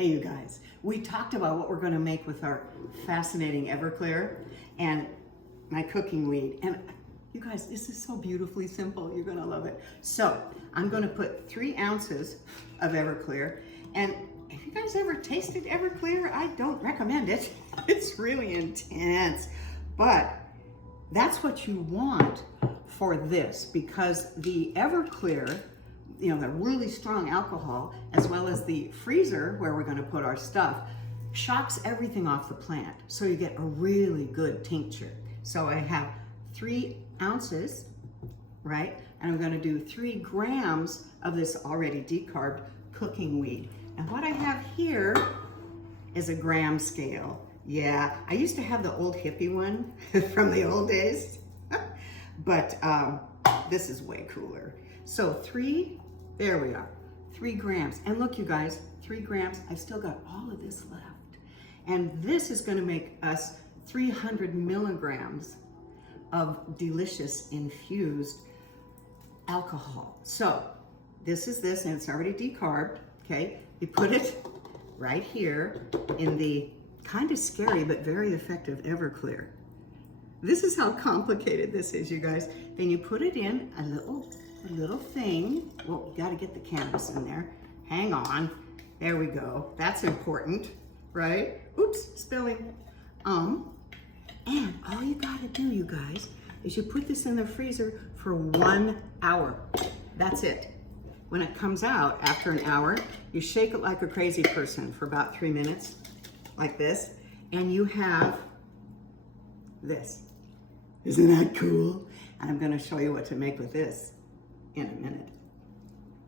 Hey you guys, we talked about what we're going to make with our fascinating Everclear and my cooking weed. And you guys, this is so beautifully simple. You're going to love it. So I'm going to put 3 ounces of Everclear. And if you guys ever tasted Everclear, I don't recommend it. It's really intense. But that's what you want for this, because the Everclear, you know, the really strong alcohol, as well as the freezer where we're going to put our stuff, shocks everything off the plant. So you get a really good tincture. So I have 3 ounces, right? And I'm going to do 3 grams of this already decarbed cooking weed. And what I have here is a gram scale. Yeah, I used to have the old hippie one from the old days, but this is way cooler. So there we are, 3 grams. And look, you guys, 3 grams, I've still got all of this left. And this is gonna make us 300 milligrams of delicious infused alcohol. So this is this, and it's already decarbed, okay? You put it right here in the kind of scary but very effective Everclear. This is how complicated this is, you guys. Then you put it in a little thing. Well, you gotta get the canvas in there. Hang on, there we go. That's important, right? Oops, spilling. And all you gotta do, you guys, is you put this in the freezer for 1 hour. That's it. When it comes out after an hour, you shake it like a crazy person for about 3 minutes, like this, and you have this. Isn't that cool? And I'm gonna show you what to make with this in a minute.